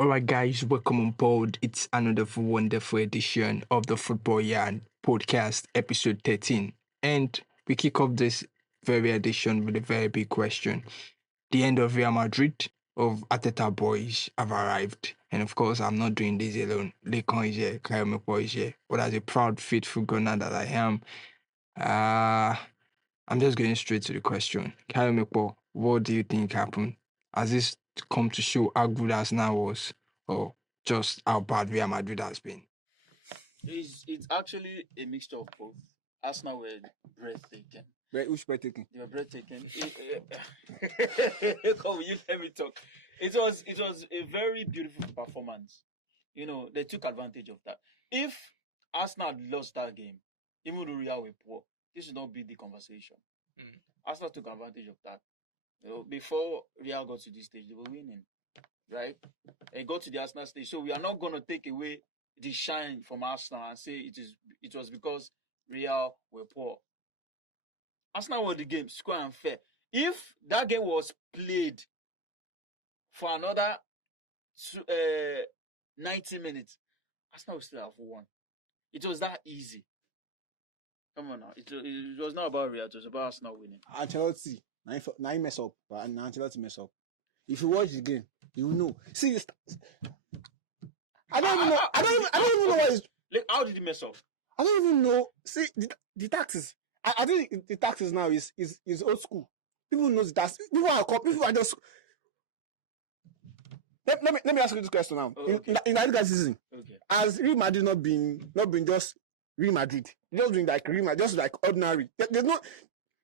All right, guys, welcome on board. It's another wonderful edition of the Football Yarn podcast, episode 13. And we kick off this very edition with a very big question. The end of Real Madrid of Arteta boys have arrived. And of course, I'm not doing this alone. Lekon is here, Kayomepo is here. But as a proud, faithful gunner that I am, I'm just going straight to the question. Kayomepo, what do you think happened? Has this come to show how good Arsenal was, or just how bad Real Madrid has been? It's actually a mixture of both. Arsenal were breathtaking. Which breathtaking? They were breathtaking. Come, you let me talk. It was a very beautiful performance. You know, they took advantage of that. If Arsenal had lost that game, even though Real were poor, this should not be the conversation. Arsenal took advantage of that. You know, before Real got to this stage, they were winning, right? And got to the Arsenal stage. So we are not going to take away the shine from Arsenal and say it was because Real were poor. Arsenal won the game, square and fair. If that game was played for another 90 minutes, Arsenal would still have won. It was that easy. Come on now. It was not about Real, it was about Arsenal winning. Ancelotti, now he mess up, but Ancelotti mess up. If you watch the game, you will know. See, I don't even know. I don't even know what is. Like, how did he mess up? I don't even know. See, the taxes. I think the taxes now is old school. People know the tax. People are just. Let me ask you this question now. Oh, okay. In that season, Okay. has Real Madrid not been just Real Madrid, just been like Real Madrid, just like ordinary. There's no,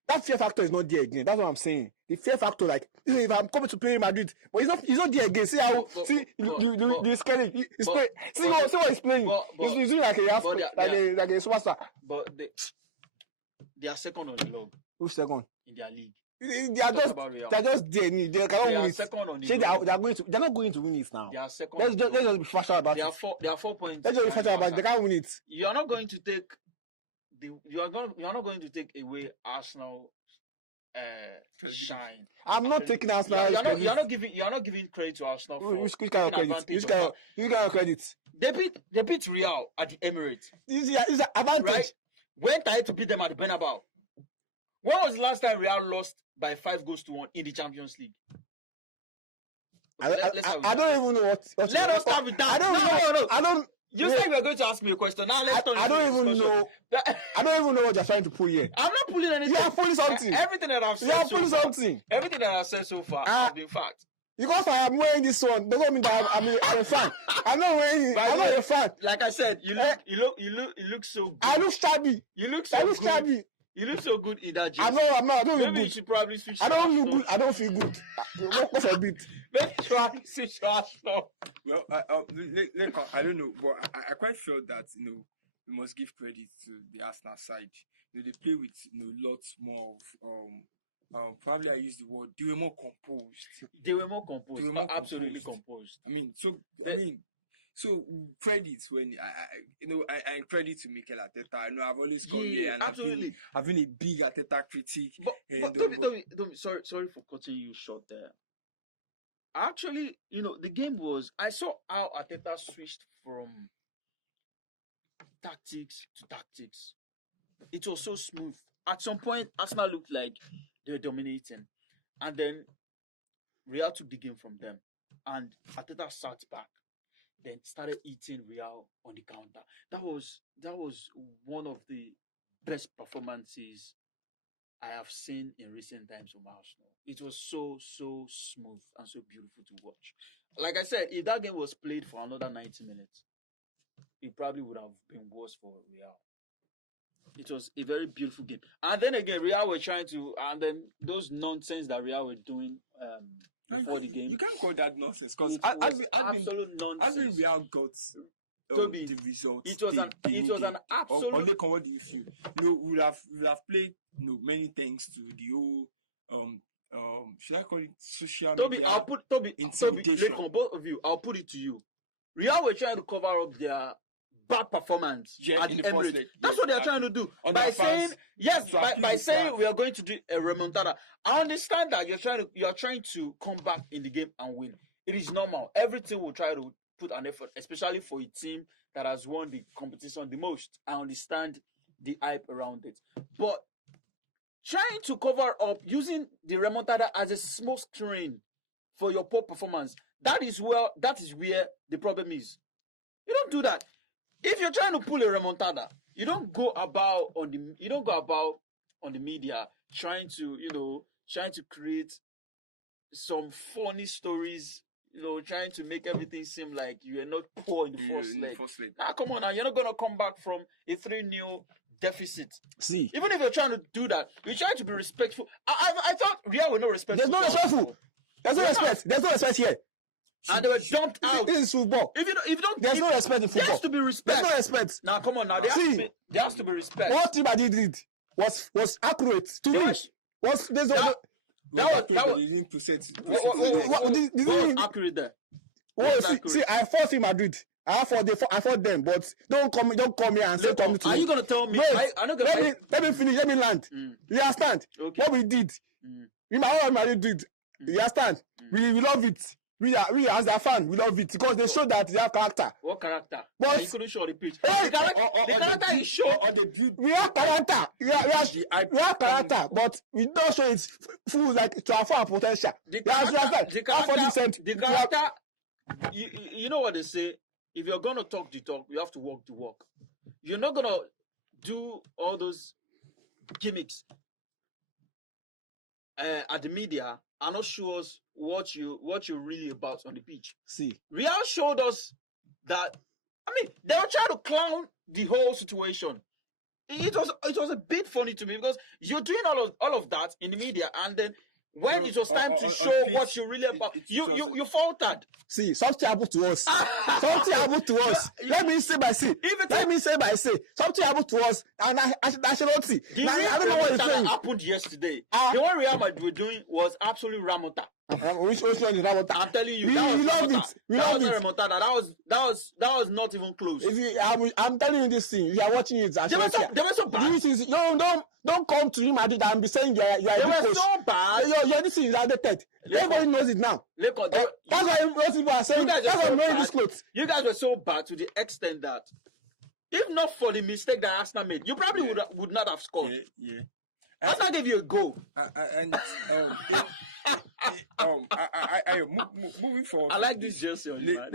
that fear factor is not there again. That's what I'm saying. The fear factor, like if I'm coming to play Real Madrid, but he's not there again. See how the scaling. He's playing. See what he's playing. He's doing like a superstar. But they are second on the log. Who's second? In their league. They are just there. They cannot win it. Second on the they're not going to win it now. They are second. Let's just be factual about it. They are 4 points. Let's just be factual about it. They can't win it. You are not going to take not going to take away Arsenal shine. I'm not taking Arsenal. You're not giving credit to Arsenal for which kind of credit? Which kind of credit? They beat Real at the Emirates. This is an advantage. Right? Went ahead to beat them at the Bernabeu. When was the last time Real lost by 5-1 in the Champions League? I don't even know what. Let us start with that. No. I don't. You said you were going to ask me a question. Now let's turn. I don't even know. I don't even know what you're trying to pull here. I'm not pulling anything. You are pulling something. Everything that I've said. You are pulling something. Everything that I've said so far has been fact. Because I am wearing this one doesn't mean that I'm a fan. I'm not wearing it. I'm not a fan. Like I said, you look so good. I look shabby. You look so good. Shabby. You look so good in that jersey. I'm not. I don't look Maybe good. You should probably switch. I don't look good. I don't feel good. What's a bit? Maybe switch to Arsenal. Well, I don't know, but I quite feel that we must give credit to the Arsenal side. They play with lots more of probably I use the word. They were more composed. Absolutely composed. So credit when I credit to Mikel Arteta. I know I've always come here and absolutely. I've been a big Arteta critic. But don't be sorry for cutting you short there. Actually, the game was. I saw how Arteta switched from tactics to tactics. It was so smooth. At some point, Arsenal looked like they were dominating, and then Real took the game from them, and Arteta sat back, then started eating Real on the counter. That was one of the best performances I have seen in recent times from Arsenal. It was so smooth and so beautiful to watch. Like I said, if that game was played for another 90 minutes, it probably would have been worse for Real. It was a very beautiful game. And then again, Real were trying to, and then those nonsense that Real were doing before the game. You can't call that nonsense because absolute nonsense. As Real got Toby, the results. It was an absolute. What do you feel? We have played many things to the whole should I call it social Toby, media? I'll put Toby, both of you. I'll put it to you. Real were trying to cover up their bad performance at the Emirates. That's what they are trying to do by saying by saying we are going to do a remontada. I understand that you are trying to come back in the game and win. it is normal. Everything will try to put an effort, especially for a team that has won the competition the most. I understand the hype around it. But trying to cover up using the remontada as a smoke screen for your poor performance, that is where the problem is. You don't do that. If you're trying to pull a remontada, you don't go about on the media trying to create some funny stories, trying to make everything seem like you are not poor in the first leg. Now, come on now, you're not going to come back from a 3-0 deficit. See, Even if you're trying to do that, you're trying to be respectful. I thought Real were not respectful. there's no respectful. There's no respect. There's no respect here. And they were dumped out. This is football. If you don't, There's no respect in there football. has to be respect. There's no respect. Now, come on now, there has to be respect. What Real Madrid did was accurate to me. That was accurate there. See, I fought Real Madrid. I fought them, but don't come here and say come to me. Are you gonna tell me? Wait, let me finish. Let me land. You understand? Okay. What we did, what Madrid did. You understand? We love it. We as a fan, we love it because they show that they have character. What character? But you couldn't show the pitch. Hey, the character is shown. We have character. We have character, but we don't show it full like to our full potential. The character. You know what they say? If you're gonna talk the talk, you have to walk the walk. You're not gonna do all those gimmicks at the media and not show us what you're really about on the pitch. See, Real showed us that. I mean, they were trying to clown the whole situation. It was a bit funny to me because you're doing all of that in the media, and then when it was time to show what you're really about, you faltered. See, something happened to us. Something happened to us. Let me say by say. Something happened to us. And Ancelotti. I don't know what you're saying. That happened yesterday. The one Real Madrid were doing was absolutely Ramota. Which one is Ramota? I'm telling you, we love it. We love it. That was not even close. I'm telling you this thing. You are watching it. They were so bad. Don't come to Real Madrid and be saying you are they were so bad. Your this thing is outdated. Everybody knows it now. That's why most people are saying that's why I'm wearing this clothes. You guys were so bad to the extent that if not for the mistake that Arsenal made, you probably would not have scored. Yeah. Arsenal gave you a goal. Moving forward. I like this jersey on you, man.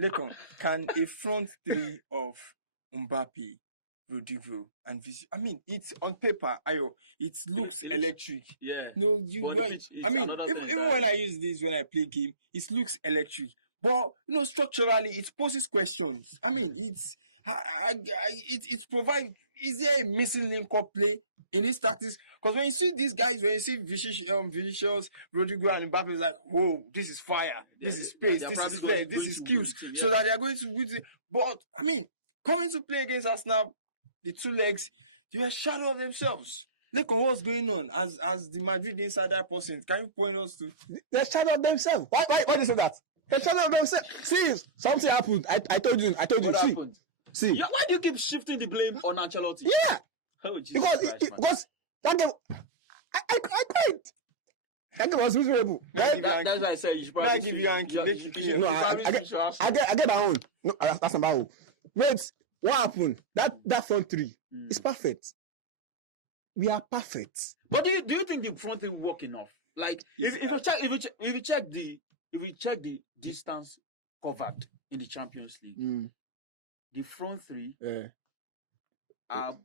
Lekon, can a front three of Mbappé, Rodrygo, and Vinicius? I mean, it's on paper. It looks electric. Yeah. No, another thing. Even when I use this when I play game, it looks electric. But structurally, it poses questions. I mean, it's providing. Is there a missing link up play in these tactics? Because when you see these guys, when you see Vinicius, Rodrygo, and Mbappé, it's like, whoa, this is fire, this is space, this is flair, this is skills. So that they are going to win. But I mean, coming to play against Arsenal, the two legs, they are shadow of themselves. Look at what's going on as the Madrid insider person. Can you point us to? They shadow of themselves. Why do you say that? They shadow of themselves. See, something happened. I told you. What happened? See. Why do you keep shifting the blame on Ancelotti? Yeah. Oh, Jesus because that game, I cried. That game was miserable. That's why I said you should probably give you Yankee. No, I get my own. No, that's not my own. Wait, what happened? That front three is perfect. We are perfect. But do you think the front three will work enough? Like if you check the distance covered in the Champions League, the front three are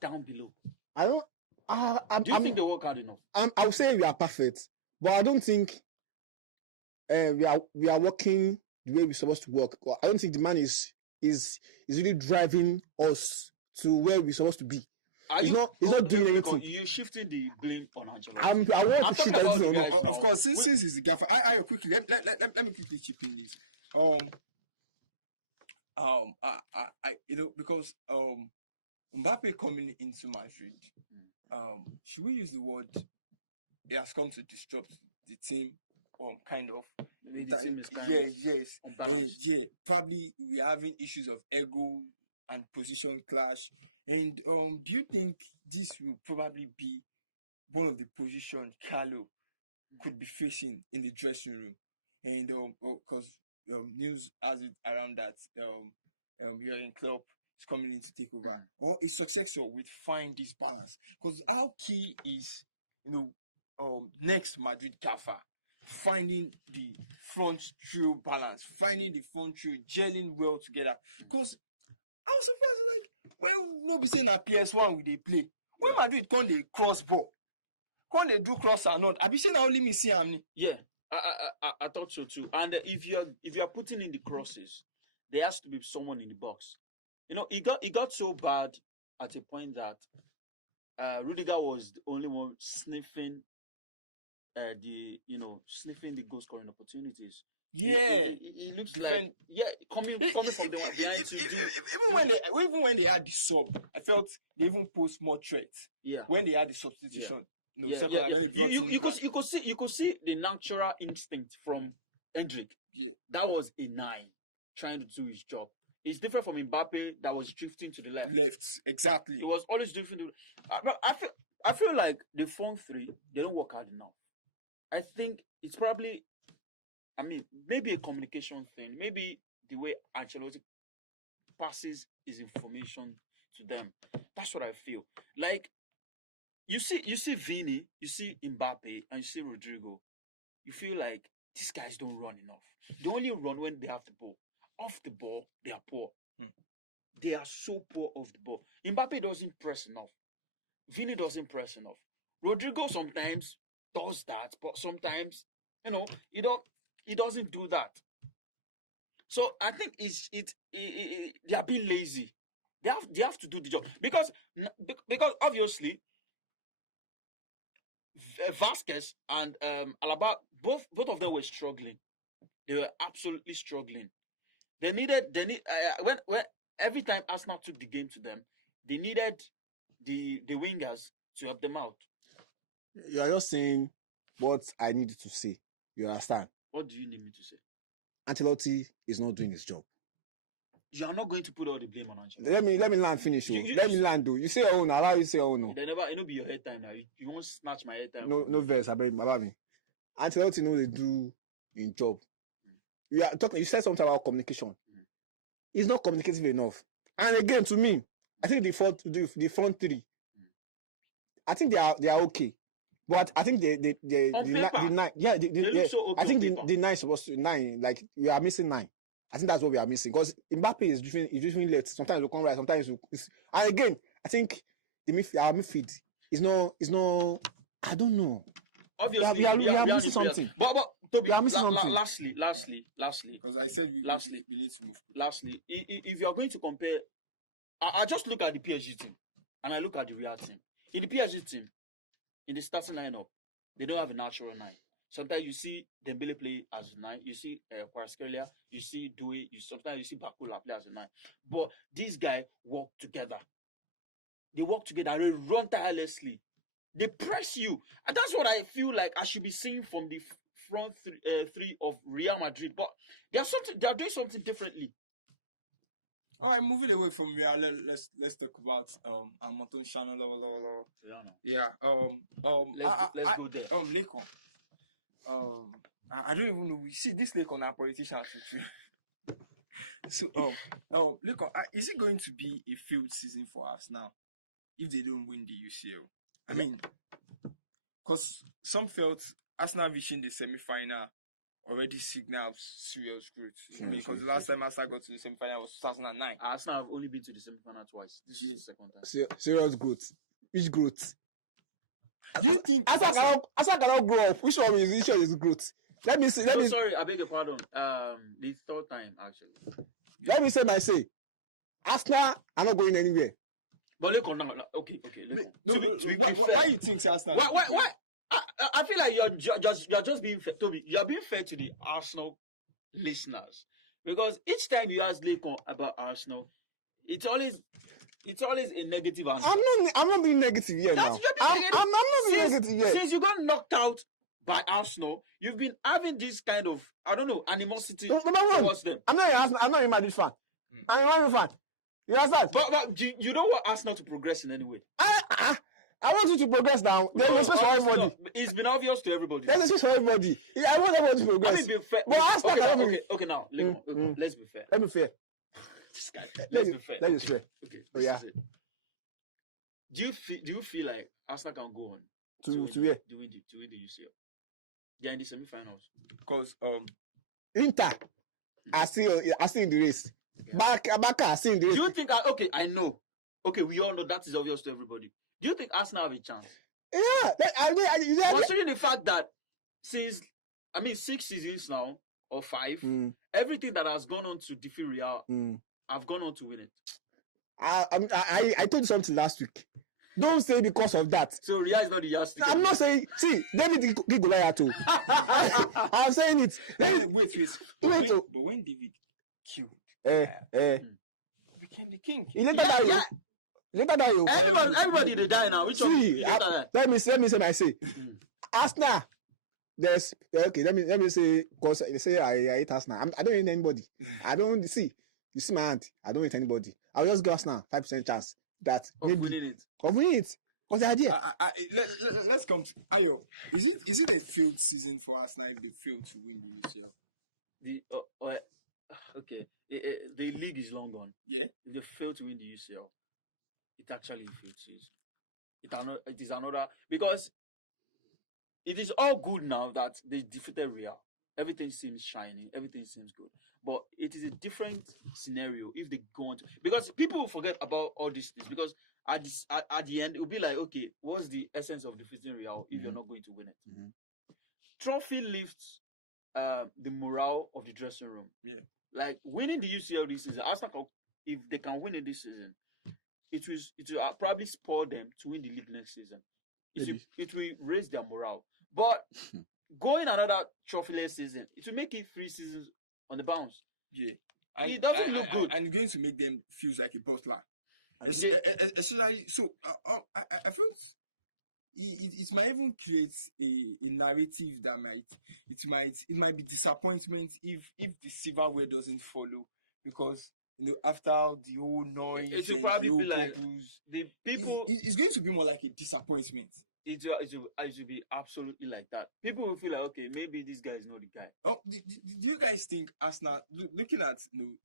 down below. Do you think they work hard enough? I would say we are perfect, but I don't think we are working the way we're supposed to work. I don't think the man is really driving us to where we're supposed to be. He's not doing anything. You're shifting the blame on Ancelotti. I want to shift everything on. Of course, since he's the gaffer, I quickly let me quickly chip in this. Because Mbappé coming into Madrid, should we use the word he has come to disrupt the team, kind of? Maybe the team is kind of unbalanced. Probably we're having issues of ego and position clash. And do you think this will probably be one of the positions Carlo could be facing in the dressing room. And because news has it around that Jurgen Klopp is coming in to take over, or a successor will find this balance. Because how key is next Madrid Kafa finding the front trio balance, finding the front trio gelling well together. Because I was surprised, like, when nobody saying at PS1 will they play. When Madrid can't they cross ball, can't they do cross or not? I be saying only me see him. Yeah, I thought so too. And if you're putting in the crosses, there has to be someone in the box. It got so bad at a point that Rudiger was the only one sniffing sniffing the goal scoring opportunities. Yeah, it looks like coming from the one behind to do. Even when they had the sub, I felt they even posed more threats. Yeah, when they had the substitution. Yeah. You could see the natural instinct from Hendrick. Yeah. That was a 9 trying to do his job. It's different from Mbappé that was drifting to the left. Exactly. It was always drifting to. I feel like the front three, they don't work hard enough. I think it's probably, maybe a communication thing. Maybe the way Ancelotti passes his information to them. That's what I feel. Like, you see Vini, you see Mbappé, and you see Rodrygo. You feel like these guys don't run enough. They only run when they have the ball. Off the ball, they are poor. They are so poor off the ball. Mbappé doesn't press enough. Vini doesn't press enough. Rodrygo sometimes does that, but sometimes, he doesn't do that. So I think they are being lazy. They have to do the job because obviously Vasquez and Alaba, both of them were struggling. They were absolutely struggling. When every time Arsenal took the game to them, they needed the wingers to help them out. You are just saying what I needed to say. You understand? What do you need me to say? Ancelotti is not doing his job. You are not going to put all the blame on Ancelotti. Let me land finish. Let me land. Do you say your own? Allow you say your own. It'll be your head time now. You won't snatch my head time. No verse. About me. Ancelotti knows they do in job. You said something about communication. He's not communicative enough. And again, to me, I think the front three, I think they are okay. But I think the nine, so okay. I think the 9 is supposed to 9. Like, we are missing 9. I think that's what we are missing because Mbappé is drifting left. Sometimes we come right. Sometimes and again, I think our midfield is not. I don't know. Obviously, we are missing something. But Toby, we are missing something. Lastly, because I said we need to move. Lastly, if you are going to compare, I just look at the PSG team and I look at the Real team. In the PSG team, in the starting lineup, they don't have a natural 9. Sometimes you see Dembele play as a 9. You see Kvaratskhelia. You see Doué. Sometimes you see Bakula play as a 9. But these guys work together. They work together. They run tirelessly. They press you. And that's what I feel like I should be seeing from the front three of Real Madrid. But they are doing something differently. All right, moving away from Real, let's talk about Amonton Shano. Yeah. Let's go there. Lekon. I don't even know. We see this Lekon are politicians too. So Lekon, is it going to be a failed season for us now if they don't win the UCL? I mean, because some felt Arsenal reaching the semi-final already signals serious growth. Because the last time Arsenal got to the semi-final was 2009. Arsenal have only been to the semi-final twice. This is the second time. Serious growth. Which growth? Do you think Arsenal cannot grow up? Which one is growth? Let me see. Sorry, I beg your pardon. The third time actually. Let me say my say. Arsenal are not going anywhere. But look on now. Okay. Why you think Arsenal? Why? I feel like you're just being fair, Toby. You're being fair to the Arsenal listeners because each time you ask Lekon about Arsenal, it's always a negative answer. I'm not being negative here now. I'm not being negative here. Since you got knocked out by Arsenal, you've been having this kind of animosity towards them. I'm not a Madrid fan. I'm a Madrid fan. You understand? But you don't want Arsenal to progress in any way. I want you to progress now. There's a space for everybody. It's been obvious to everybody. There's a space for everybody. I want everybody to progress. I mean, be fair. But Arsenal Okay, now, let's be fair. Let me fair. This guy, let's be fair. Let's be fair. Okay, Oh, yeah. Do you feel like Arsenal can go on To where? to win the UCL? They're in the semi-finals. Because Inter are still in the race. Yeah. Barca are still in the race. Do you think? I know. Okay, we all know that is obvious to everybody. Do you think Arsenal have a chance? Yeah, considering the fact that since 6 seasons now or 5, everything that has gone on to defeat Real, have gone on to win it. I told you something last week. Don't say because of that. So Real is not the yardstick. I'm not saying. See, David did Goliath too. I'm saying it. Wait. But when David killed, became the king. He later died. Later died. Everybody they die now. Which one? Let me say my say. Arsenal. There's okay. Let me say because they say I hate Arsenal. I don't hate anybody. I don't see. You see my hand. I don't hate anybody. I'll just give Arsenal 5% chance that of winning it. What's the idea? Let's come to Ayo. Is it a failed season for Arsenal if they failed to win the UCL? Okay. The league is long gone. Yeah. If they fail to win the UCL, it's actually a failed season. It is another because it is all good now that they defeated Real. Everything seems shiny. Everything seems good. But it is a different scenario if they go on to, because people will forget about all these things because at the end it will be like, okay, what's the essence of defeating Real if you're not going to win it? Trophy lifts the morale of the dressing room. Yeah. Like winning the UCL this season, Arsenal, if they can win it this season, it will probably spoil them to win the league next season. It will raise their morale. But going another trophyless season, it will make it 3 seasons on the bounce. Yeah. It doesn't look good. And it's going to make them feel like a butler. Especially, so I feel it might even create a narrative that might be disappointment if the silverware doesn't follow, because after the whole noise, it will probably be like the people. It's going to be more like a disappointment. It will be absolutely like that. People will feel like, okay, maybe this guy is not the guy. Oh, do you guys think Arsenal, looking at the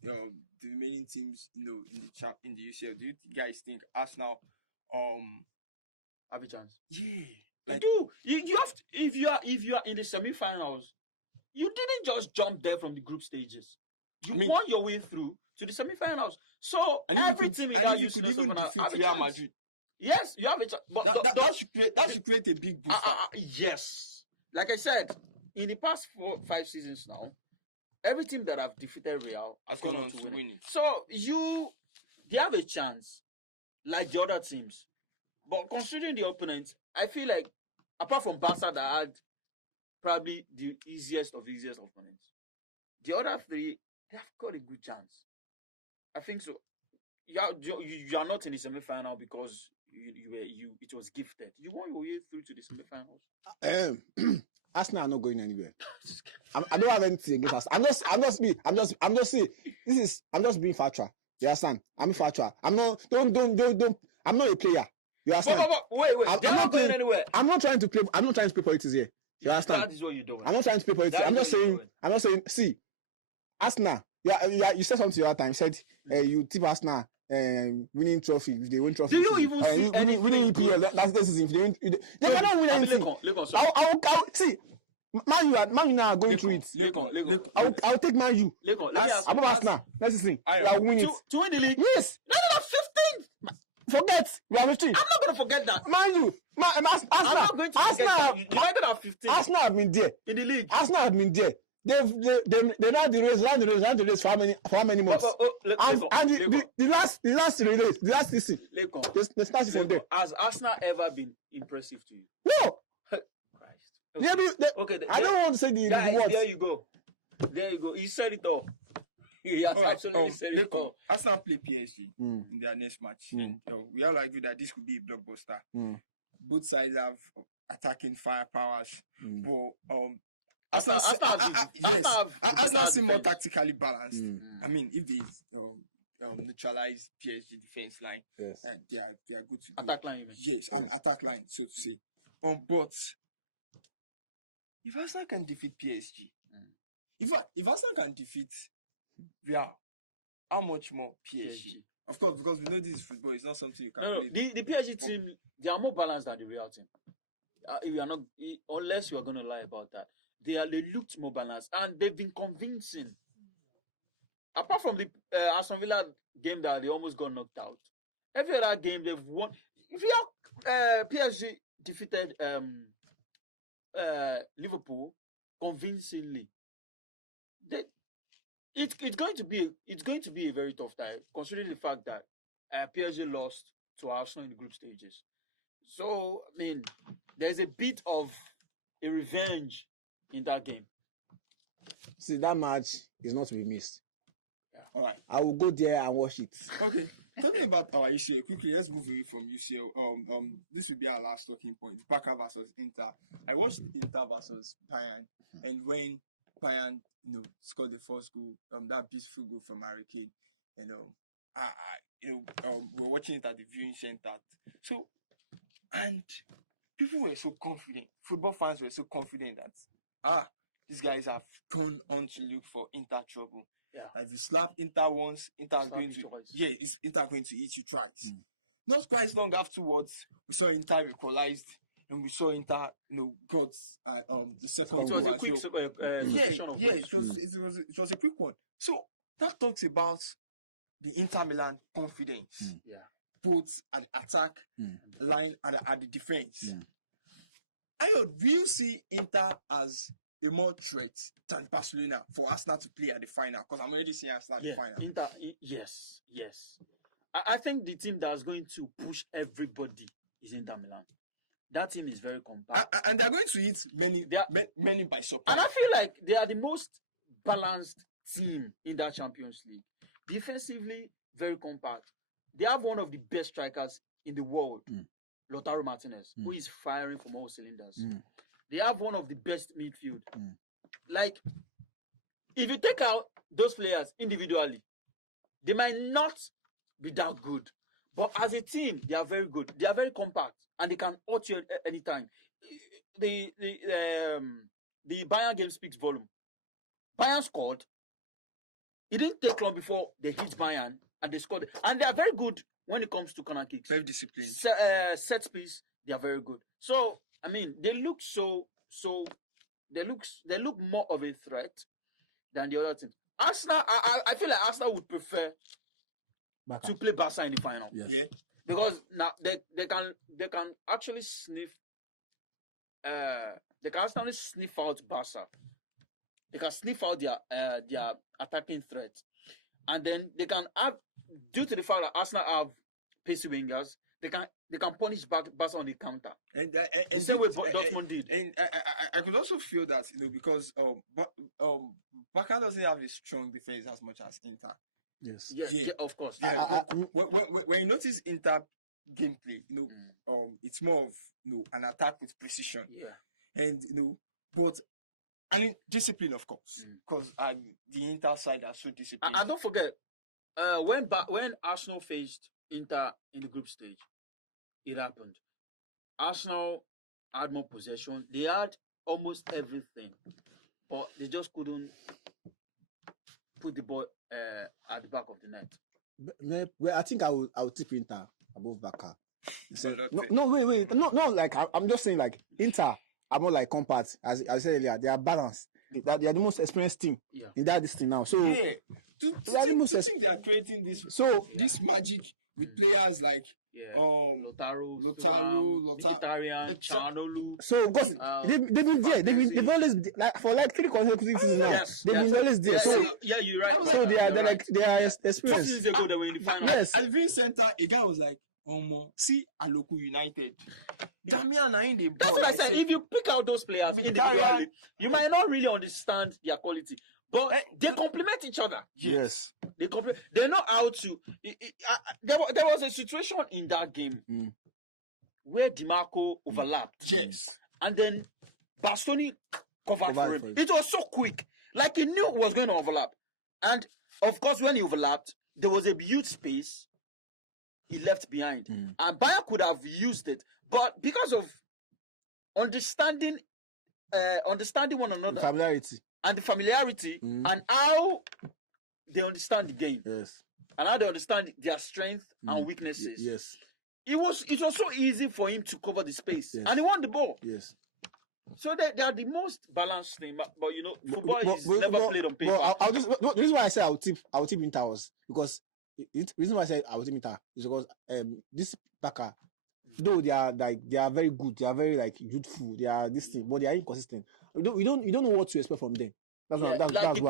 remaining teams, in the UCL, do you guys think Arsenal have a chance? Yeah, you do. You have to, if you are in the semi-finals, you didn't just jump there from the group stages. You won your way through to the semi-finals. So every team in that UCL have a Real Madrid. Yes, you have a chance. But that should create a big boost. Yes. Like I said, in the past 4-5 seasons now, every team that have defeated Real has gone on to win it. So they have a chance, like the other teams. But considering the opponents, I feel like apart from Barca that had probably the easiest opponents, the other 3 they have got a good chance. I think so. You are not in the semi-final because it was gifted. You won your way through to the semi-finals. Arsenal are not going anywhere. I don't have anything against us. I'm just saying I'm just being factual. You understand? I'm factual. I'm not I'm not a player. You understand? Wait. They're not going anywhere. I'm not trying to play politics here. You understand? That is what you're doing. I'm not trying to play politics. I'm not saying see, Arsenal. Yeah, you said something the other time. You said you tip Arsenal winning trophy if they win trophy. Do you even see any winning EPL? That's the season. If they cannot win anything. I'll see. Man U now are going through it. I'll take Man U. Above Arsenal. Let's see. We are winning to win the league. Yes. No, 15th. Forget. We are 15. I'm not going to forget that. Man U. Arsenal. I'm not going to forget. United are 15. Arsenal have been there in the league. Arsenal have been there. They ran the race for how many months? The last season, they started from there. Has Arsenal ever been impressive to you? No. Christ. Okay. I don't want to say the words. There you go. He said it all. He has absolutely said it all. Arsenal play PSG in their next match. And, we all agree that this could be a blockbuster. Both sides have attacking firepowers, but Arsenal seem more tactically balanced. I mean, if they neutralize PSG defense line. Yes. And they are good to go. Attack line, you mean? Yes, an attack line, so to say. But if Arsenal can defeat PSG, if Arsenal can defeat Real, how much more PSG? Of course, because we know this is football, it's not something you can No, play. the PSG team, they are more balanced than the Real team. If you are not, unless you are going to lie about that, they looked more balanced and they've been convincing. Apart from the Aston Villa game that they almost got knocked out, every other game they've won. If you have PSG defeated Liverpool convincingly, it's going to be a very tough time, considering the fact that PSG lost to Arsenal in the group stages. So I mean, there's a bit of a revenge in that game. See, that match is not to be missed. All right. I will go there and watch it. Okay. Talking about our UCL, quickly, let's move away from UCL. This will be our last talking point. Barca versus Inter. I watched Inter versus Bayern, and when Bayern, scored the first goal, that beautiful goal from Harry Kane, we're watching it at the viewing center. So, and people were so confident. Football fans were so confident that these guys have gone on to look for Inter trouble. Yeah. If you slap Inter once, Inter going to eat you twice. Not quite long afterwards, we saw Inter equalized, and we saw Inter, got the second. It was a quick succession of goals. It was a quick one. So that talks about the Inter Milan confidence. Yeah. Both an attack line and at the defense. Do you see Inter as a more threat than Barcelona for Arsenal to play at the final? Because I'm already seeing Arsenal at the final. Inter, yes. I think the team that's going to push everybody is Inter Milan. That team is very compact. And they're going to hit many by surprise. And I feel like they are the most balanced team in that Champions League. Defensively, very compact. They have one of the best strikers in the world, Lautaro Martinez, who is firing from all cylinders. They have one of the best midfield. Like, if you take out those players individually, they might not be that good. But as a team, they are very good. They are very compact, and they can hurt you at any time. The Bayern game speaks volume. Bayern scored. It didn't take long before they hit Bayern, and they scored. And they are very good when it comes to corner kicks. Very disciplined. Set piece, they are very good. So, I mean, they look they look more of a threat than the other teams. Arsenal, I feel like Arsenal would prefer to play Barca in the final. Yes. Yeah. Because now they can actually sniff out Barca. They can sniff out their attacking threat. And then they can have, due to the fact that Arsenal have pacey wingers, they can punish Barca on the counter. And the same way Dortmund did. And I could also feel that, because Barca doesn't have a strong defense as much as Inter. Yes. Yeah, of course. When you notice Inter gameplay, it's more of an attack with precision. Yeah. And but discipline, of course, because the Inter side are so disciplined. And don't forget, when Arsenal faced Inter in the group stage, it happened. Arsenal had more possession. They had almost everything, but they just couldn't put the ball at the back of the net. Well, I think I will tip Inter above Barca. So, Wait. No, like I'm just saying, like Inter are more like compact. As I said earlier, they are balanced. They are the most experienced team in that thing now. So they are creating this magic with players like Lautaro, Mkhitaryan, Çalhanoğlu. So because they've been there, they've always for 3 consecutive seasons now. They've been always there. So you're right. So they are experienced. 2 seasons ago they were in the final. Yes. At the viewing center, a guy was like, see Aloku United. Damian are in the ball. That's what I said. If you pick out those players individually, you might not really understand their quality. But they complement each other. Yes. They know how to. There was a situation in that game where DiMarco overlapped. Yes. And then Bastoni covered for him. It was so quick. Like he knew it was going to overlap. And of course, when he overlapped, there was a huge space he left behind, and Bayern could have used it, but because of understanding one another, Familiarity. and the familiarity, and how they understand the game, Yes. and how they understand their strengths and weaknesses. Yes. It was so easy for him to cover the space, Yes. and he won the ball. Yes. So they are the most balanced team, but football is never played on paper. I'll just the reason why I said I would tip Inter was because the reason why I said I would tip Inter is because this Taka, though they are very good, they are very youthful, they are this thing, but they are inconsistent. You don't know what to expect from them. That's what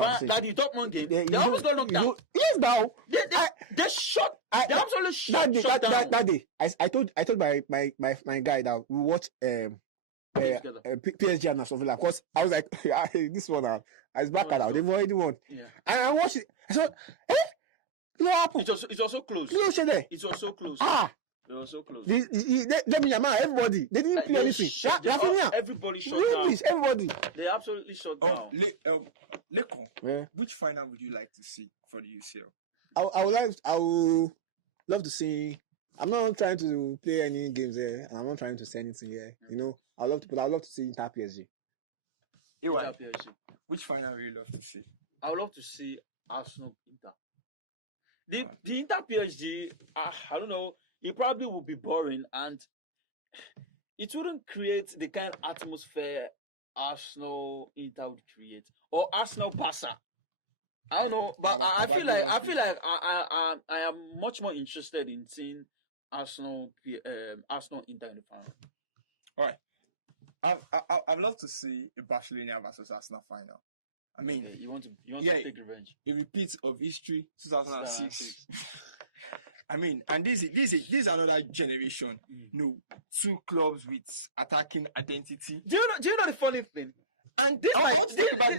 I'm saying. Like the Dortmund game, they almost got knocked out. Yes, now they shot. They absolutely shut down. That day, I told my guy that we watch PSG and something like, because I was like, this one is back now. They've already won. Yeah. And I watched it. I said, what happened? It was so close. You know what there? It was so close. It was so close. Everybody, they didn't play anything. Everybody shut down. Everybody. They absolutely shut down. Lekon, which final would you like to see for the UCL? I would love to see. I'm not trying to play any games here, and I'm not trying to say anything here. You know, I'd love to see Inter PSG. Inter PSG. Which final would you love to see? I would love to see Arsenal Inter. The Inter PSG, I don't know. It probably would be boring, and it wouldn't create the kind of atmosphere Arsenal Inter would create, or Arsenal Barca. I don't know, but I feel like I am much more interested in seeing Arsenal Inter in the final. All right, I'd love to see a Barcelona versus Arsenal final. I mean, okay, you want to take revenge? A repeat of history, 2006. I mean, and this is another generation. Two clubs with attacking identity. Do you know the funny thing? And this might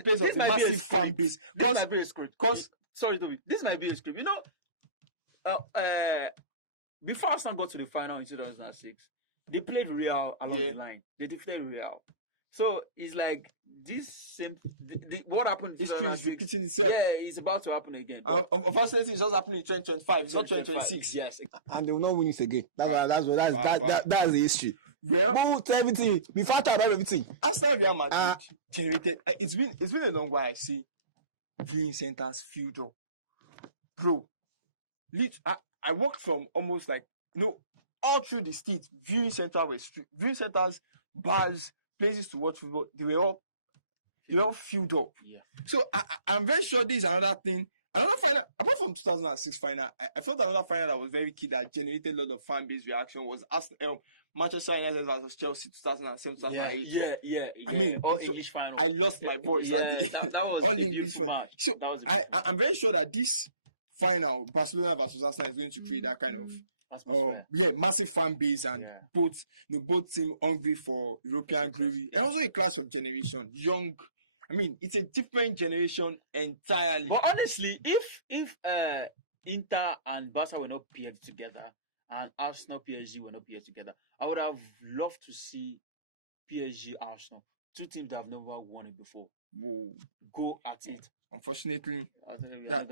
be a script. This might be a script. Sorry, Toby. This might be a script. You know, before Arsenal got to the final in 2006, they played Real along the line. They defeated Real. So it's like this same. What happened in 2006? Yeah, it's about to happen again. Unfortunately, it's just happening in 2025. It's not 2026. Yes, and they will not win it again. That's the history. Move everything. Be faster about everything. Arsenal Real Madrid generated. It's been a long while. I see viewing centers filled up, bro. I walked from almost all through the state. Viewing centers, bars, places to watch football. They were all filled up. Yeah. So I'm very sure this is another thing. Another final, apart from 2006 final, I thought another final that was very key that generated a lot of fan base reaction was Manchester United versus Chelsea 2007, 2008. Yeah. I mean, all English final. I lost my voice. Yeah, that was a beautiful match. So that was I'm very sure that this final, Barcelona versus Arsenal, is going to create that kind of massive fan base, and both teams hungry for European glory, and also a class of generation, young. I mean, it's a different generation entirely. But honestly, if Inter and Barca were not paired together, and Arsenal PSG were not paired together, I would have loved to see PSG Arsenal, two teams that have never won it before. Whoa. Go at it. Unfortunately, we are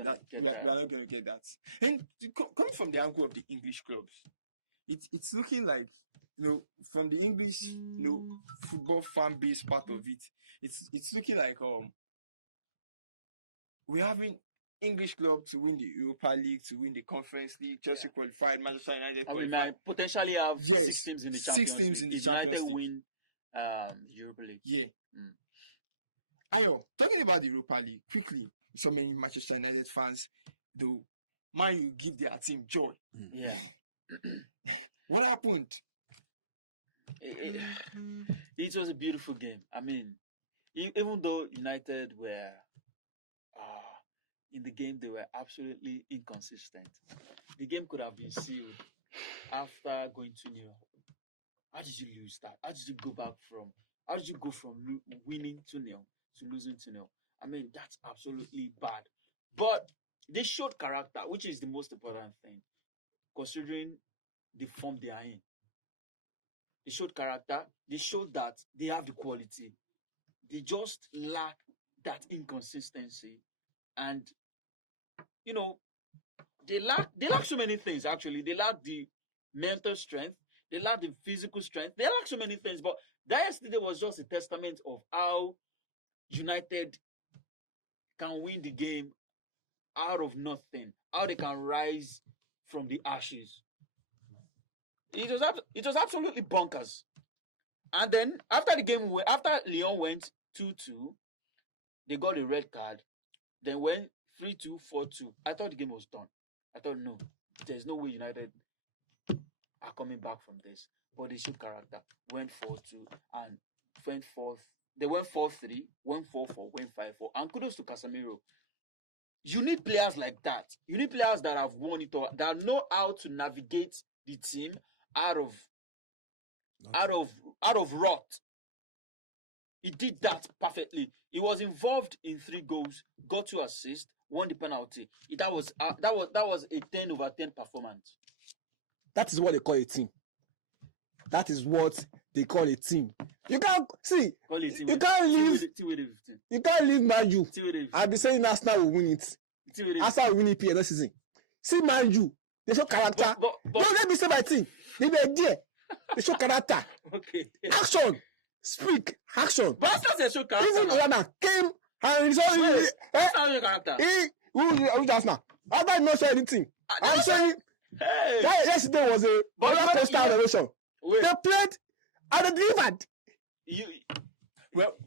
not going to get that. And coming from the angle of the English clubs, it's looking like, from the English football fan base part of it, it's looking like we're having English club to win the Europa League, to win the Conference League, Chelsea qualified, Manchester United qualified. We might potentially have 6 teams in the Champions League. If United win Europa League. Yeah. Ayo, talking about the Europa League, quickly, so many Manchester United fans, though, man, you give their team joy. Yeah. What happened? It was a beautiful game. I mean, even though United were in the game, they were absolutely inconsistent. The game could have been sealed after going 2-0. How did you lose that? How did you go from winning 2-0 to losing 2-0? I mean, that's absolutely bad. But they showed character, which is the most important thing, considering the form they are in. They showed character. They showed that they have the quality. They just lack that inconsistency. And, they lack so many things. Actually, they lack the mental strength, they lack the physical strength, they lack so many things. But that yesterday was just a testament of how United can win the game out of nothing, how they can rise from the ashes. It was absolutely bonkers. And then after the game, after Lyon went 2-2, they got a red card. Then went 3-2, 4-2. I thought the game was done. I thought, no, there's no way United are coming back from this. But they showed character. Went 4-2 and went 4. They went 4-3, went 4-4, went 5-4. And kudos to Casemiro. You need players like that. You need players that have won it all, that know how to navigate the team out of rot. He did that perfectly. He was involved in 3 goals, got 2 assists, won the penalty. That was a 10 over 10 performance. That is what they call a team. That is what they call a team. You can't see. You can't leave. You can't leave Man U. I'll be saying Arsenal will win it. Arsenal will win it this season. See Man U. They show character. Don't let me say my team. They were there. They show character. Okay. Action. Speak. Action. But Arsenal they show character. Even Onana came and he saw Arsenal character. Who Arsenal? I don't know say anything. I'm saying that yesterday was a roller coaster generation. They played and they delivered.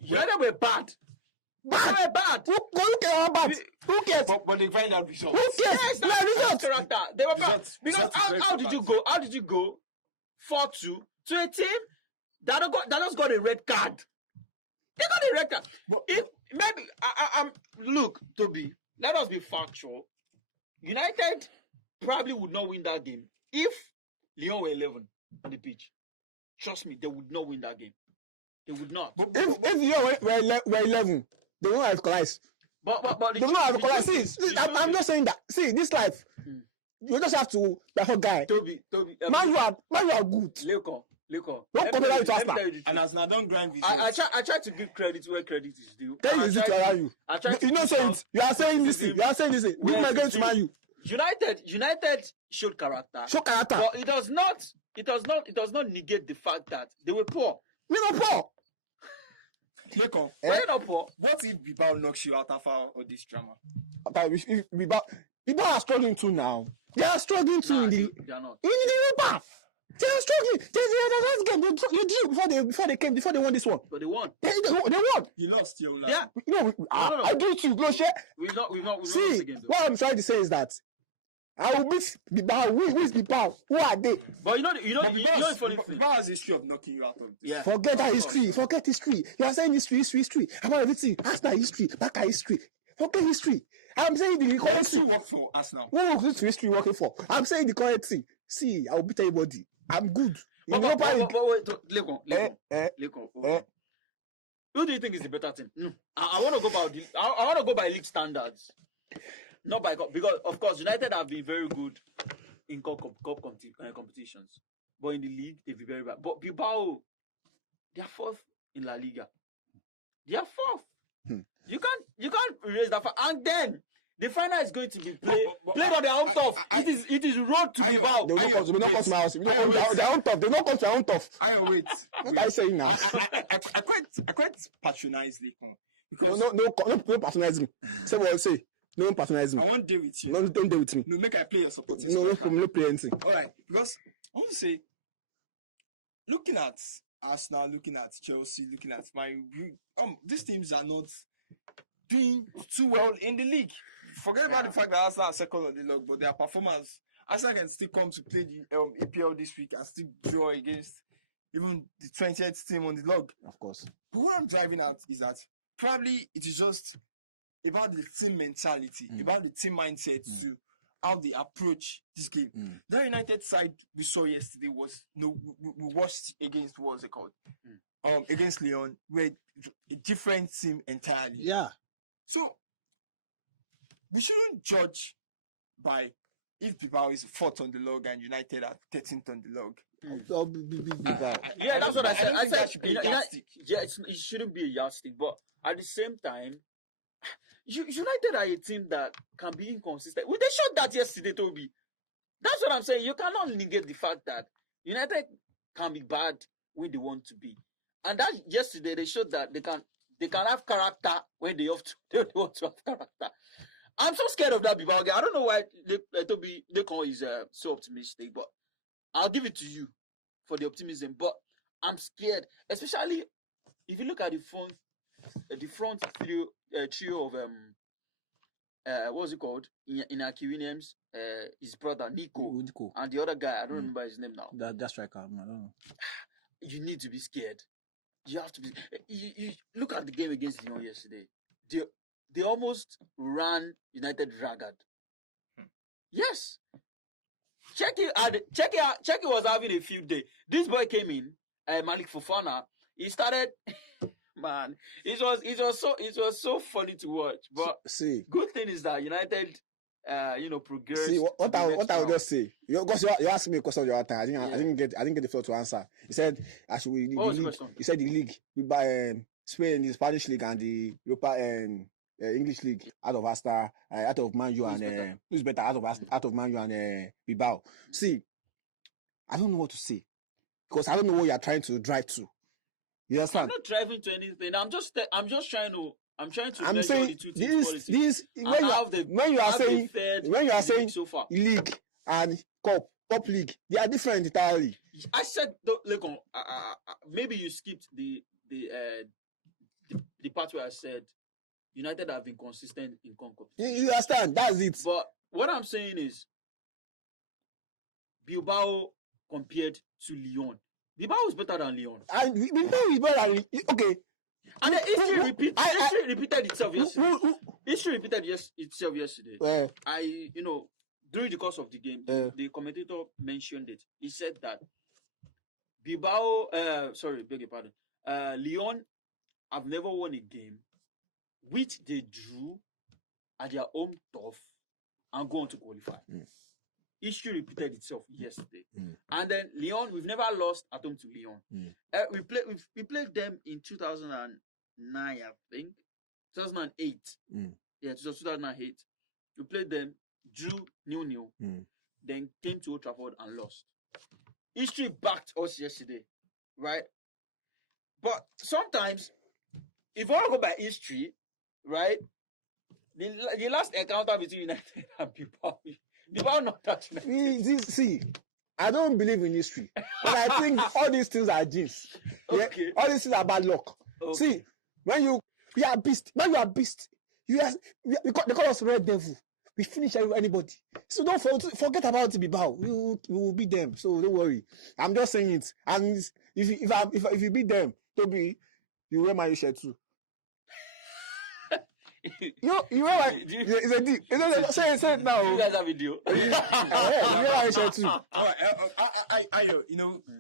United were bad. Bad. They were bad. Who cares about bad? Who cares? But they find out results. Who cares? Yes, No results. character. They were bad. Results. Because Results how did you go? How did you go 4-2 to a team that just got a red card? They got a red card. If maybe I'm look, Toby, let us be factual. United probably would not win that game if Lyon were 11 on the pitch. Trust me, they would not win that game. They would not. If you were 11, they won't have equalized. But They won't have equalized. See, I'm just saying that. See, this life, you just have to be a guy. Toby. Man, you are good. Leko. Don't compare that with Arsenal. And Arsenal don't grind results. I try to give credit where credit is due. Can you use it to allow you? You know, saying you are saying this thing. You are saying this thing. We are going to Man U. United showed character. Show character. But it does not negate the fact that they were poor. We not poor. Leko, They're not poor. what if Bilbao knocks you out after all this drama? People are struggling too now. They are struggling too in the They are not. Europa. They are struggling. The last game they drew before they won this one. But they won. They won. You lost your life. Yeah. You know, I do it too. Go share. We've not lost See, again. what I'm trying to say is that I will beat Bilbao. Who is Bilbao? Who are they? But you know the funny thing. Bilbao has a history of knocking you out of this. Yeah. Forget that history. Forget history. You are saying history. About everything. Arsenal history. Baka history. Forget history. I'm saying the correct Who thing. work for Arsenal? What was this history working for? I'm saying the correct thing. See, I will beat everybody. I'm good. In Europa League. But Lekon. Who do you think is the better team? No. I want to go by I want to go by league standards. Not by because of course United have been very good in cup competitions, but in the league they've been very bad. But Bilbao, they are 4th in La Liga. They are 4th. You can't erase that. And then the final is going to be played on their own turf. It is road to Bilbao. They will not come to my house. They will not come to their own turf. They will not come to their own turf. Wait. What are you saying now? I quite patronize Lekon. Because No patronize me. Say what I say. No patronize me. I won't deal with you. No, don't deal with me. No, make I play your support. No play anything. Alright, because I want to say, looking at Arsenal, looking at Chelsea, looking at these teams are not doing too well in the league. Forget about the fact that Arsenal are second on the log, but their performance, Arsenal can still come to play the APL this week and still draw against even the 20th team on the log. Of course. But what I'm driving at is that probably it is just about the team mentality, about the team mindset to how they approach this game. That United side we saw yesterday was we watched against what was it called? Against Lyon, where a different team entirely. Yeah. So we shouldn't judge by if Bilbao is 4th on the log and United are 13th on the log. Yeah, that's what I said. I said that should be a yardstick. it shouldn't be a yardstick, but at the same time, United are a team that can be inconsistent. Well, they showed that yesterday, Toby. That's what I'm saying. You cannot negate the fact that United can be bad when they want to be, and that yesterday they showed that they can have character when they want to have character. I'm so scared of that Bilbao game. I don't know why Toby Lekon is so optimistic, but I'll give it to you for the optimism. But I'm scared, especially if you look at the front trio of what's it called? Inaki Williams, his brother Nico, and the other guy, I don't remember his name now. That's striker. I don't know. You need to be scared. You have to be. You look at the game against Lyon yesterday. They almost ran United ragged. Yes. Checky was having a field day. This boy came in, Malik Fofana. He started. Man, it was so funny to watch. But see, good thing is that United, progressed. See what I would just say. Because you asked me a question the other time. I didn't get the floor to answer. He said he said the league we buy Spain, the Spanish league and the Europa English league out of Asta, out of Man U and who's better out of Man U and Bilbao. See, I don't know what to say because I don't know what you are trying to drive to. You understand? I'm not driving to anything. I'm just trying to. I'm measure saying the two teams' this when you are saying so far. League and cup league, they are different entirely. I said, Lekon, maybe you skipped the part where I said United have been consistent in competition. You understand? That's it. But what I'm saying is Bilbao compared to Lyon. Bilbao is better than Lyon. And Bilbao is better than okay. And the history repeated itself yesterday. History repeated itself yesterday. During the course of the game, the commentator mentioned it. He said that Lyon have never won a game which they drew at their home turf and go on to qualify. History repeated itself yesterday. And then Lyon, we've never lost at home to Lyon. We played them in 2009, I think. 2008. Yeah, 2008. We played them, drew 0-0, then came to Old Trafford and lost. History backed us yesterday, right? But sometimes, if you want to go by history, right, the last encounter between United and Bilbao not that United. See, I don't believe in history, but I think all these things are genes. Yeah? Okay. All these things are bad luck. Okay. See, when you are beast, they call us Red Devil. We finish anybody. So don't forget about Bilbao. We will beat them. So don't worry. I'm just saying it. And if you beat them, Toby, you wear my shirt too. You wear my it's a deal. Say it now. You guys have a deal. You wear my shirt too.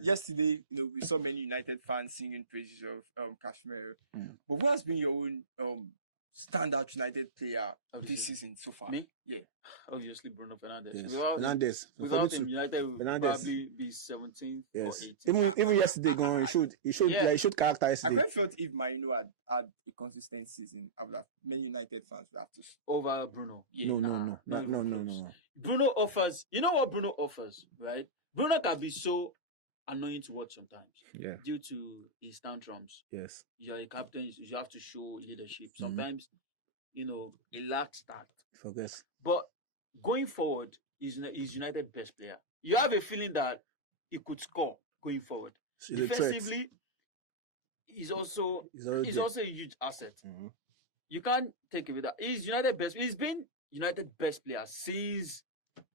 Yesterday, we saw many United fans singing praises of Kashmir. But what has been your own standout United player this season so far? Me? Yeah. Obviously, Bruno Fernandes. Yes. Without him, United would probably be 17th or 18th. Even yesterday, he showed character yesterday. I felt if Marino had a consistent season, I would have many United fans would have to over Bruno. Yeah, no. Bruno offers. You know what Bruno offers, right? Bruno can be so annoying to watch sometimes. Yeah. Due to his tantrums. Yes. You're a captain, you have to show leadership. Sometimes, he lacks that. Focus. But going forward, he's United's best player. You have a feeling that he could score going forward. Defensively, he's also a huge asset. You can't take away that. He's United's best. He's been United's best player since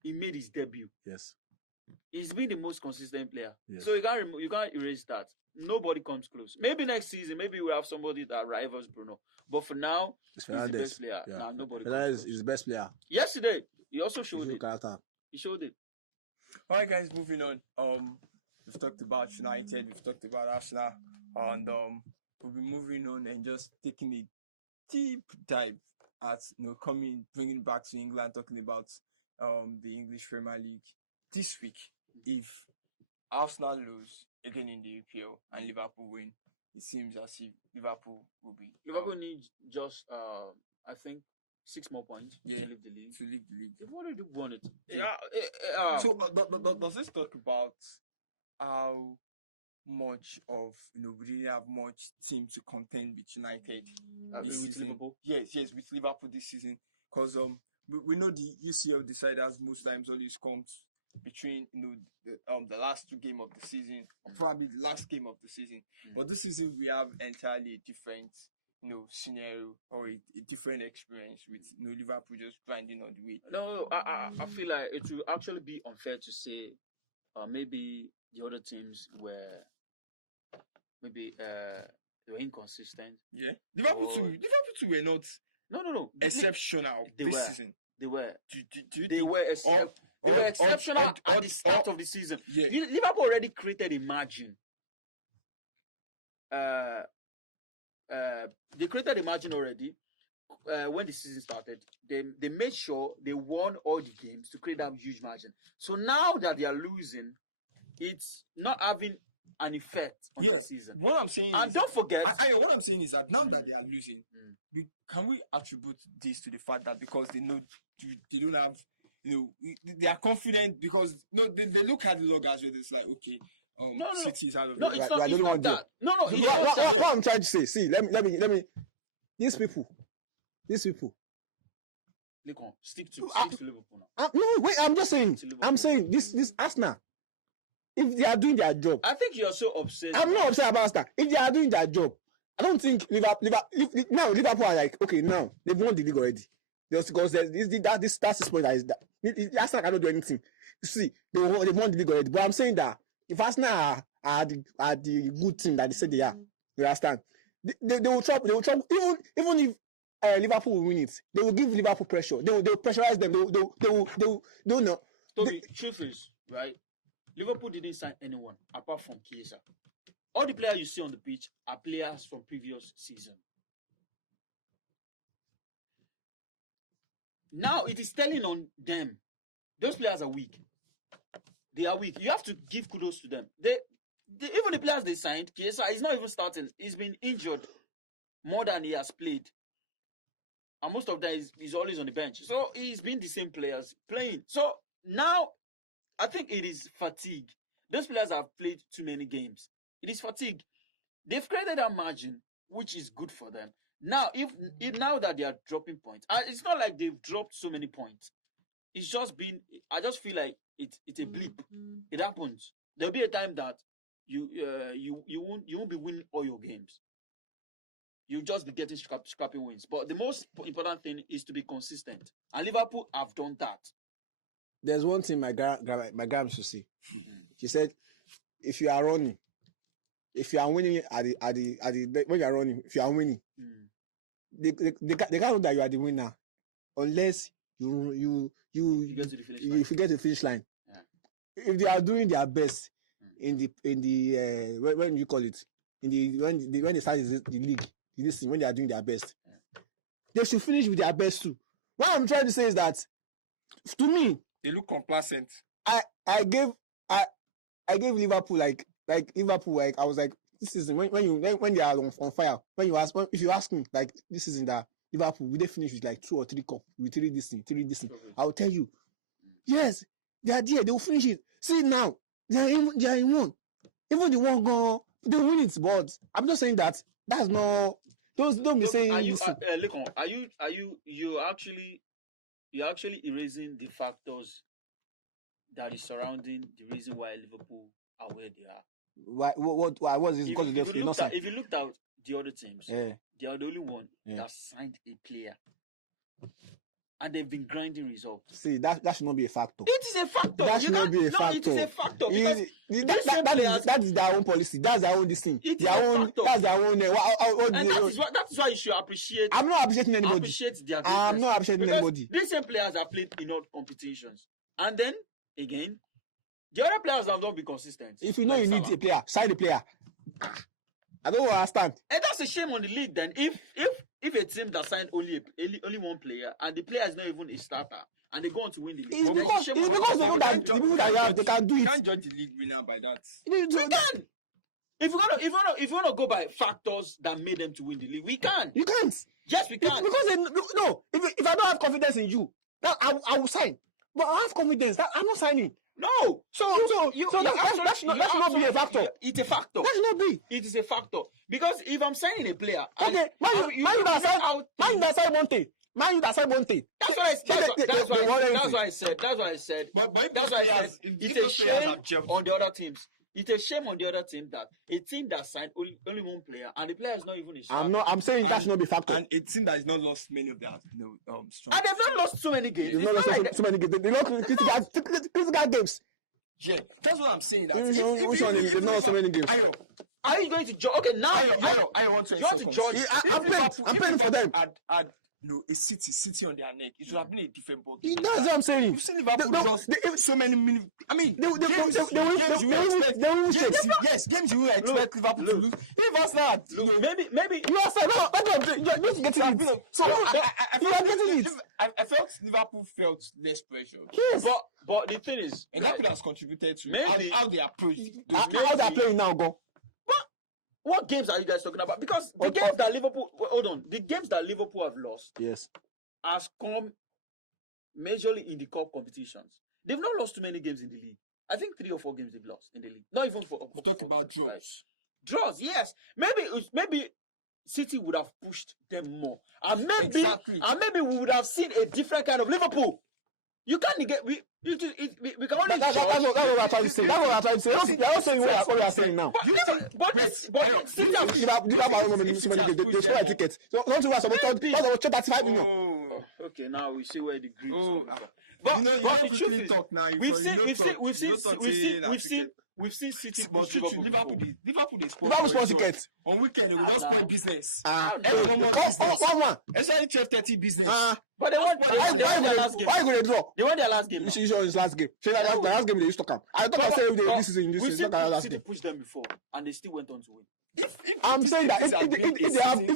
he made his debut. Yes. He's been the most consistent player. Yes. So you can't erase that. Nobody comes close. Maybe next season, maybe we'll have somebody that rivals Bruno. But for now, he's the best player. Yeah. Nah, nobody Fernandes is the best player. Yesterday, he also showed it. Character. He showed it. All right, guys, moving on. We've talked about United, we've talked about Arsenal, and we'll be moving on and just taking a deep dive at bringing back to England, talking about the English Premier League this week. If Arsenal lose again in the UPL and Liverpool win, it seems as if Liverpool will be. Liverpool need just I think 6 more points Yeah. to leave the league. to leave the league. They've already won it. Yeah. Yeah. So let's talk about how much of we didn't have much team to contend with United this with season. Liverpool. Yes, with Liverpool this season, because we know the UCL deciders most times always comes between the last 2 games of the season, or probably the last game of the season. But this season we have entirely a different scenario or a different experience with Liverpool just grinding on the way. No, I feel like it will actually be unfair to say maybe the other teams were maybe they were inconsistent. Yeah, Liverpool too were not No. exceptional They this were. season. They were. Do you They think- were exceptional at the start of the season. Yeah. Liverpool already created a margin. They created a margin already when the season started. They made sure they won all the games to create that huge margin. So now that they are losing, it's not having an effect on the season. What I'm saying And is, don't forget, what I'm saying is that now that they are losing, can we attribute this to the fact that because they know they don't have, they are confident because they look at the log as well. It's like okay, City is out of no, the it's Right, not, it's not that. No, it's not that. What I'm trying to say, see, let me. These people. Lincoln, stick to Liverpool now. No, wait. I'm just saying. I'm saying this Arsenal. If they are doing their job, I think you're so obsessed. I'm not upset about Arsenal. If they are doing their job, I don't think Liverpool are like okay now they've won the league already. Just because that's the point that Arsenal cannot do anything. You see, they won the league already. But I'm saying that if Arsenal are the good team that they say they are, you understand? They will trouble. Even if Liverpool will win it, they will give Liverpool pressure. They will pressurize them. They will know. Toby, truth is, right? Liverpool didn't sign anyone apart from Chiesa. All the players you see on the pitch are players from previous season. Now it is telling on them. Those players are weak. They are weak. You have to give kudos to them. Even the players they signed, Chiesa is not even starting. He's been injured more than he has played. And most of that he's always on the bench. So he's been the same players playing. So now I think it is fatigue. Those players have played too many games. It is fatigue. They've created a margin, which is good for them. Now, if now that they are dropping points, it's not like they've dropped so many points. It's just been. I just feel like it's a blip. It happens. There'll be a time that you won't be winning all your games. You'll just be getting scrapping wins. But the most important thing is to be consistent. And Liverpool have done that. There's one thing my gram used to say. She said, if you are running, if you are winning when you are running, if you are winning, they can't know that you are the winner unless you get to the finish line. If you get to the finish line. Yeah. If they are doing their best in the when you call it when they start the league, when they are doing their best, they should finish with their best too. What I'm trying to say is that to me, they look complacent. I gave Liverpool like Liverpool I was like this season when they are on fire. If you ask me like this season that Liverpool will they finish with like 2 or 3 cup with 3 this thing. I will tell you, yes, they are there. They will finish it. See now they are in one. Even the one go they win it, but I'm just saying that's not. Don't be saying. Are you you're actually erasing the factors that is surrounding the reason why Liverpool are where they are. Why was this? Because If you looked at the other teams, they are the only one that signed a player. And they've been grinding results. See, that should not be a factor. It is a factor. That should not be a factor. It is a factor. That is their own policy. That's their own thing. It is a factor. That's their own. And that is why you should appreciate. I'm not appreciating anybody. Appreciate their I'm not appreciating anybody. These same players have played in all competitions. And then, again, the other players have not been consistent. If you know you need a player, sign the player. I don't understand. And that's a shame on the league then. If a team that signed only one player and the player is not even a starter and they go on to win the league. It's because they know that the people that you have, they can do it. You can't judge the league winner by that. We can. If you wanna go by factors that made them to win the league, we can. You can't. Yes, we can. Because if I don't have confidence in you, that I will sign. But I have confidence that I'm not signing. No. So that should not be a factor. It's a factor. That should not be. It is a factor because if I'm signing a player, okay, man, you that sign Monte. Man, you that sign Monte. That's what I said. That's why I said. It's a shame on the other teams. It's a shame on the other team that a team that signed only one player and the player is not even a starter. I'm saying that should not be factor. And a team that has not lost many of their strong. And they've not lost so many games. They've not lost so many games. They lost critical games. Yeah, that's what I'm saying. Which one? They've not lost so many games. Are you going to judge? Okay, now I want to judge. I'm paying for them. A city on their neck. It should have been a different ball. That's what I'm saying. You've seen Liverpool lost so many minutes. I mean, they will yes, games you will expect Liverpool to lose. If us that, maybe you are saying you're getting it. So you are getting it. I felt Liverpool felt less pressure. Yes, but the thing is, and that could have contributed to maybe how they approach. How they are playing now, go. What games are you guys talking about? Because the games that Liverpool the games that Liverpool have lost, yes, has come majorly in the cup competitions. They've not lost too many games in the league. I think 3 or 4 games they've lost in the league. Not even for. Talk about draws. Right. Draws, yes. Maybe City would have pushed them more, and maybe we would have seen a different kind of Liverpool. You can't negate. We can only. That's what I'm trying to say. That's what I'm trying to say. You're not saying what we are saying now. But City have. They score a ticket. So don't you about 35 million. Okay, now we see where the greed is coming from. But the truth is, we've seen City push Liverpool sponsor tickets. On weekend they will just play business. One. Especially 12:30 business. But they won their last game. Why you going to draw? They won their last game. It's his last game. The last game they used to come. I thought I said this is not their last game. City pushed them before, and they still went on to win. I'm saying that if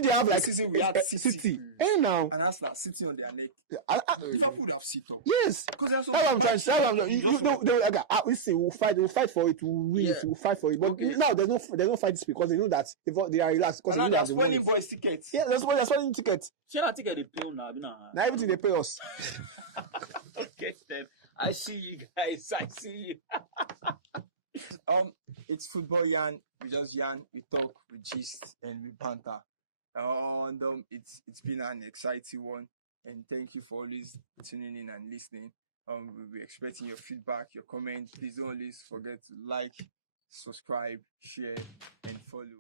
they have like City, now and that's like City on their neck. Liverpool would have sit up. Yes, that's what I'm trying to say. We see we'll fight for it, we'll win it, we'll fight for it. But now there's no fight this because they know that they are relaxed because they know that they won. Boys tickets. Yeah, that's why they're selling tickets. Share ticket they pay now. Now everything they pay us. Okay, then I see you guys. I see you. It's football yarn. We just yarn, we talk, we gist, and we banter. And it's been an exciting one. And thank you for always tuning in and listening. We'll be expecting your feedback, your comments. Please don't always forget to like, subscribe, share, and follow.